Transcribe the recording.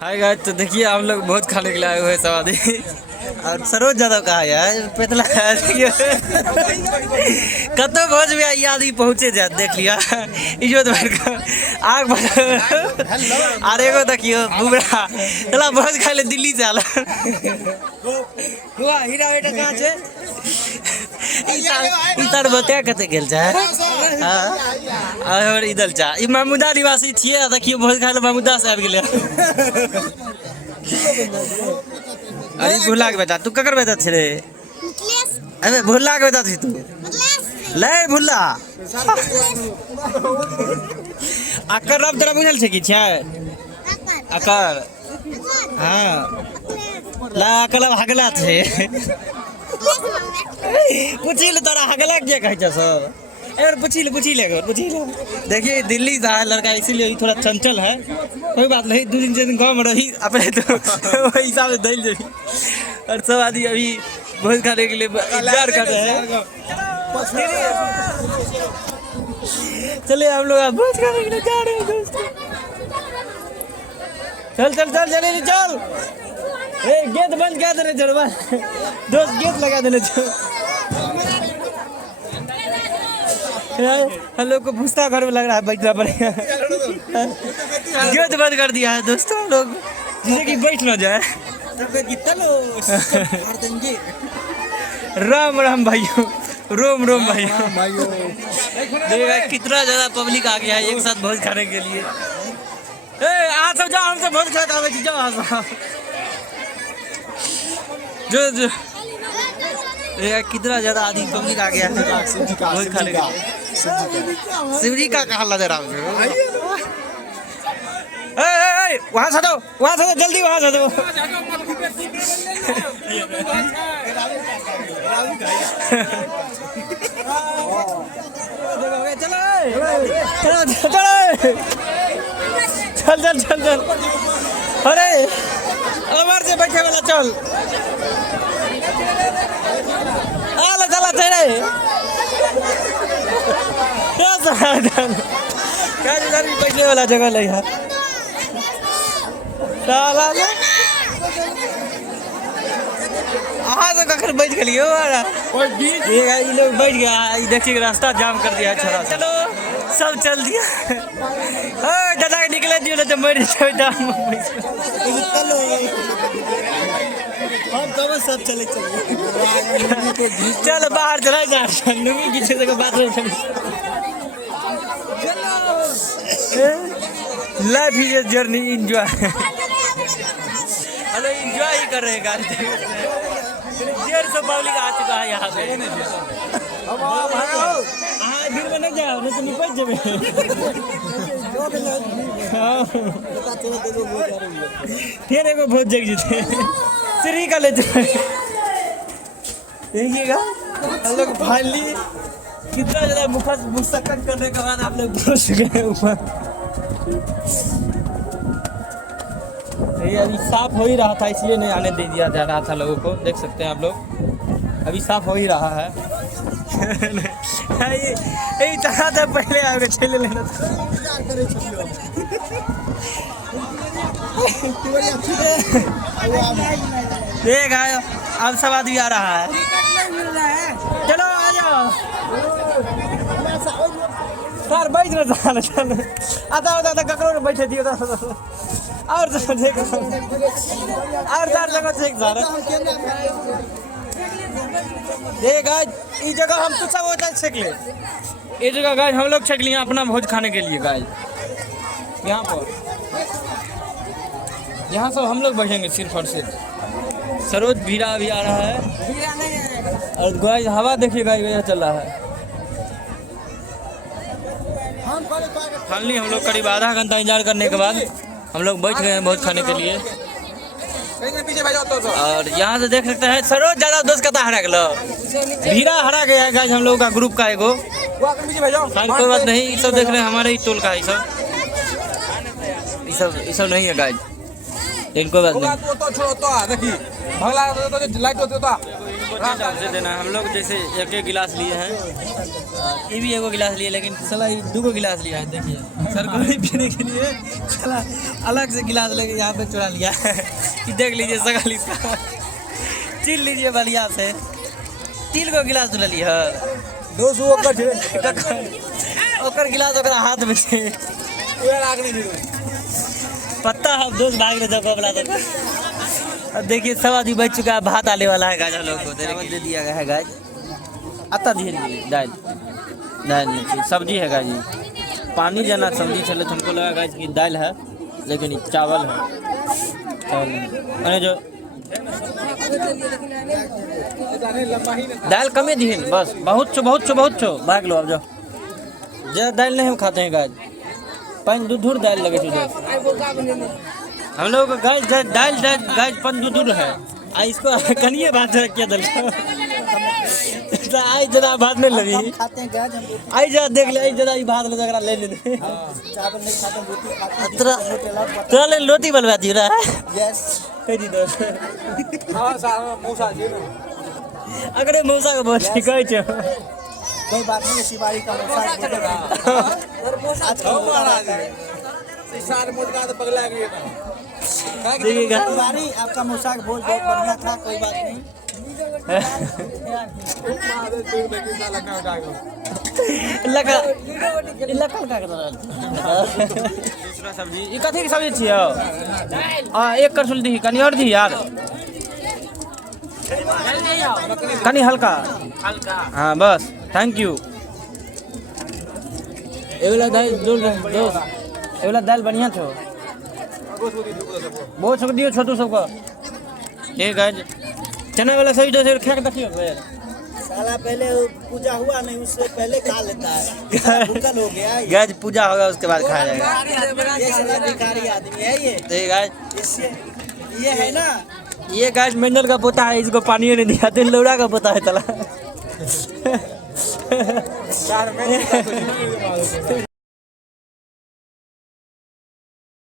Hi guys, तो देखिए हम लोग बहुत खाने के लिए आए हुए हैं सब आदमी। और सरोज यादव कहा यार पेतला कतो भोज में आई आदमी पहुँचे जाए देख लिया इज्जत भर का आग अरे को देखियो बुबरा चला भोज खा ले दिल्ली से आला हीरा बेटा कहाँ छे इधर बता कते गेल जाए और इधर जा ई महमूदा निवासी छिए देखियो भोज खा ले महमूदा से आबि गेले अरे भुला के बेटा तू ककर बेटा छे रे अबे भुला के बेटा छी तू ले भुला आकर रब तेरा बुझल छे की छे आकर हां ला आकर हगला छे पूछिल तोरा हगला के कहै छ सब यार पूछिल देखिए दिल्ली से है लड़का इसीलिए थोड़ा चंचल है कोई बात नहीं 2 दिन गाँव में रही अपने तो वही हिसाब से दिल जाए और सब आदमी अभी भोज खाने के लिए इंतजार कर रहे हैं। चलिए हम लोग भोज खाने के लिए जा रहे हैं दोस्तों। चल जल्दी चल गेट बंद कर देने चल दोस्त गेट लगा देने चल हम लोग को भूसा घर में लग रहा है बैठना पड़ेगा गेट बंद कर दिया है दोस्तों हम लोग जिसे कि बैठ ना जाए। राम राम भाइयों रोम रोम भाइयों देखा कितना ज्यादा पब्लिक आ गया है एक साथ भोज खाने के लिए। आ सब जाओ हमसे भोज खाता है जाओ जो कितना ज्यादा आदमी पब्लिक आ गया है भोज खाने के लिए। शिवजी का कहा लग रहा वहाँ से दो जल्दी वहाँ से दो चल अरे अमर से बैठे वाला चल चला चले बैठने वाला जगह ले यार तो कखर बैठ गलियो ये लोग बैठ गया देखिए रास्ता जाम कर दिया छोरा चलो सब चल दिया दादा निकले दियो तो मर सब चले चल बाहर चला जा पीछे से bathroom life is journey enjoy hello enjoy ही कर रहे हैं गाड़ी देर से पब्लिक आ चुका है यहाँ पे भीड़ में नहीं जाओ नहीं तो निपट जावे फिर एगो भोज जग जीते श्री का लेते देखिएगा हम लोग फाइनली कितना ज्यादा मुशक्कत करने के बाद आप लोग पहुंच गए ऊपर। ये अभी साफ हो ही रहा था इसलिए नहीं आने दे दिया जा रहा था लोगों को देख सकते हैं आप लोग अभी साफ हो ही रहा है यही तरह था पहले आगे चले लेना देख अब सब आदमी आ रहा है चलो आ जाओ सर बैठ ना चल आता ककड़ों में बैठे दियो और देखो और चार जगह से सर देख इस जगह हम कुछ सब छेक ले ये जगह गाय हम लोग छेक लिए अपना भोज खाने के लिए गाय यहाँ पर यहाँ सब हम लोग बैठेंगे सिर्फ और सिर्फ सरोज भीड़ा अभी आ रहा है और गाय हवा देखिए गाय यहाँ चल रहा है। फाइनली हम लोग करीब आधा घंटा इंतजार करने के बाद हम लोग बैठ गए हैं भोज खाने के लिए और यहाँ से देख सकते हैं सरोज ज्यादा दोस्त का हरा गया भीड़ा हरा गया है गाइस हम लोग का ग्रुप का एगो कोई बात नहीं ये सब देख रहे हैं हमारे ही टोल का ये सब नहीं है गाइस इनको बात नहीं देना हम लोग जैसे एक गिलास लिए हैं ये भी एगो गिलास लिए, लेकिन साला ये 2 गिलास लिया है। देखिए सरकारी पीने के लिए साला अलग से गिलास लेके यहाँ पे चुरा लिया है। कि देख लीजिए सगाल इसका, चिल लीजिए बढ़िया से। 3 गो गिलास ले लिया 200 ओकर गिलास ओकरा हाथ में छे। पत्ता है दोस्त भाग रहे थे कोबला तक। अब देखिए सब आदमी बच चुका है, भात आने वाला है गाज हम लोग को दे दिया गया है गाज। आता धीरे दाल दाल सब्जी है गाजी, पानी जाना सब्जी चले हमको लगा गाज की दाल है, लेकिन चावल है। अरे जो दाल कमे दी बस, बहुत छो भाग लो। अब जो ज़्यादा दाल नहीं हम खाते हैं गाज, पानी दूध दाल लगे हम लोग गाज दाल गाज पानी दूध है। आ इसको कनिए बात क्या दल आई जरा भात नहीं लगी खाते हैं गाज हम रोटी आई जरा देख ले, आई जरा ई भात ले जरा ले ले चावल नहीं खाते रोटी खाते तोरा ले रोटी बनवा दी रहा है। यस कह दी दोस्त हां सारा मौसा जी अगरे मौसा के बहुत ठीक है छो। कोई बात नहीं, शिवारी का मौसा आज महाराज सारे मुर्गा तो पगला गए ना। देखिएगा शिवारी आपका मौसा का भोज बहुत बढ़िया था, कोई बात नहीं। लगा लगा का दूसरा सब्जी ई कथी की सब्जी छियो? एक करछुल दी कनी और दी यार, कनी हल्का हाँ बस थैंक यू। एवला दाल दोस्त एवला दाल बढ़िया छो, बहुत सब दियो छोटू सबको। ठीक है चना वाला सही तो खा के देखियो साला पहले पूजा हुआ नहीं, उससे पहले खा लेता है। भूखल हो गया ये। गाज पूजा होगा उसके बाद खाया जाएगा। ये साला भिखारी आदमी है ये। तो गाज इससे ये है ना, ये गाज मेंढल का पोता है, इसको पानी नहीं दिया तो लौड़ा का पोता है तला।